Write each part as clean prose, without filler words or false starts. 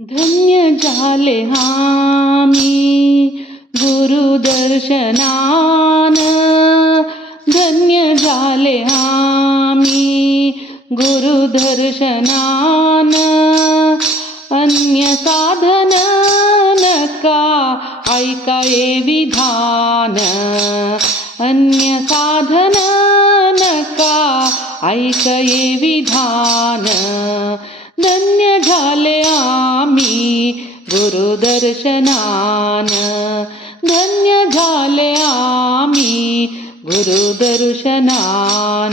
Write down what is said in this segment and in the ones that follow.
धन्य झाले आम्ही गुरुदर्शनान, धन्य झाले आम्ही गुरुदर्शनान. अन्य साधन नका ऐकाये विधान, अन्य साधन नका ऐकये विधान. धन्य झाले आम्ही गुरुदर्शनान, धन्य झाले आम्ही गुरुदर्शनान.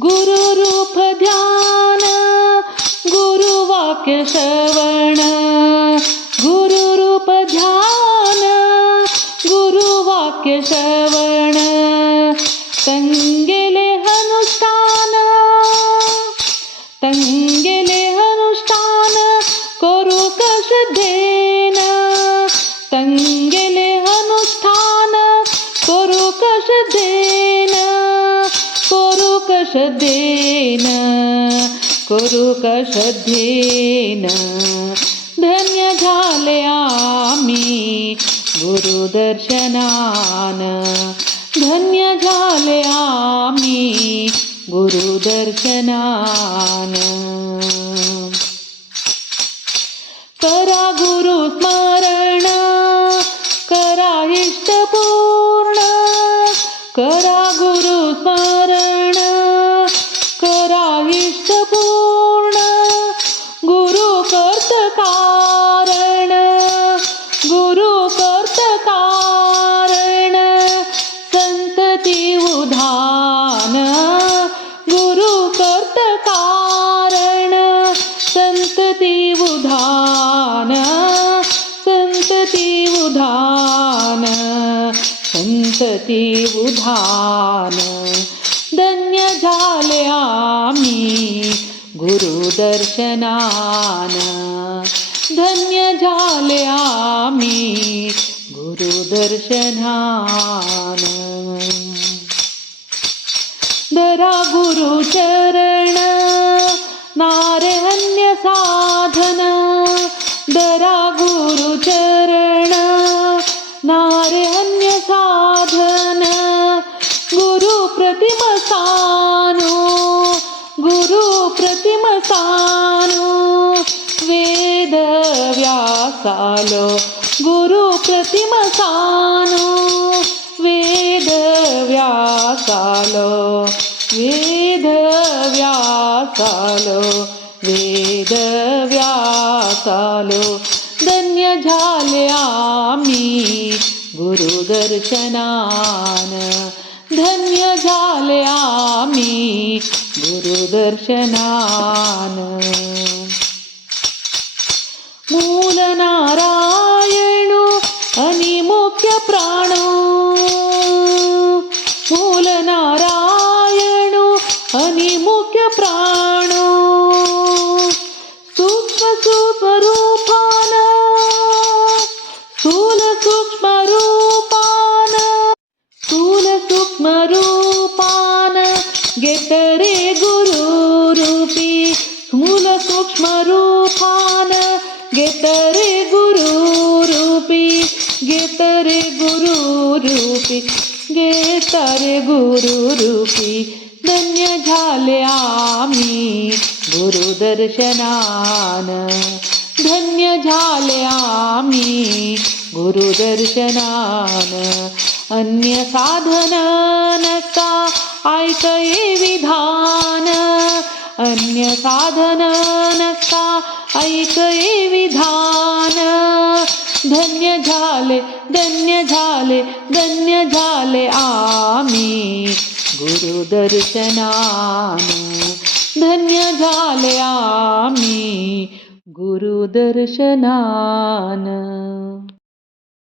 गुरुरूप ध्यान, गुरुवाक्य श्रवण, गुरुरूप ध्यान, गुरुवाक्य श्रवण. तंगेले अनुष्ठान, तंगेले अनुष्ठान करू कश्रद्धेन, तंगेले अनुष्ठान करू कश्रद्धेन, करू कश्रद्धेन, करू कश्रद्धेन. धन्य झाले आम्ही गुरुदर्शनान, धन्य झाले आम्ही गुरुदर्शनान. करा गुरु स्मरण, करा इष्ट पूर्ण, करा गुरु स्मरण, करा इष्ट पूर्ण. गुरु कर्त कारण, गुरु कर्त कारण, संतती उधान. गुरु कर्त कारण, संतती उधान, संतती उधान, संतती उधान. धन्य झाले आम्ही गुरुदर्शनान, धन्य झाले आम्ही गुरुदर्शनान. धरा गुरुचरण नारे अन्य साधन, धरा गुरुचरण नारे अन्य साधन. गुरु प्रतिम सानु, गुरु प्रतिम सानु, वेद व्यासालो गुरु प्रतिम सानु, वेद व्यासालो, वेद व्यासालो, वेद व्यासालो. धन्य झाले आम्ही गुरुदर्शनान, धन्य झाले आम्ही गुरुदर्शनान. मूल नारायणु आणि मुख्य प्राणो, मूल नारायणु आणि मुख्य प्राणो. सूक्ष्म सूक्ष्म रूपान, स्थूल सूक्ष्म रूपान, स्थूल सूक्ष्म रूपान घेतरे गुरु रूपी. स्थूल सूक्ष्म रूपान घेतरे गुरु रूपी, घेतरे गुरु रूपी, घेतरे गुरु रूपी. धन्य झाले आम्ही गुरुदर्शनान, धन्य झाले आम्ही गुरुदर्शनान. अन्य साधन नका ऐकये विधान, अन्य साधन नका ऐकये विधान. धन्य झाले, धन्य झाले, धन्य झाले आम्ही गुरुदर्शनान, धन्य झाले आम्ही गुरुदर्शनान.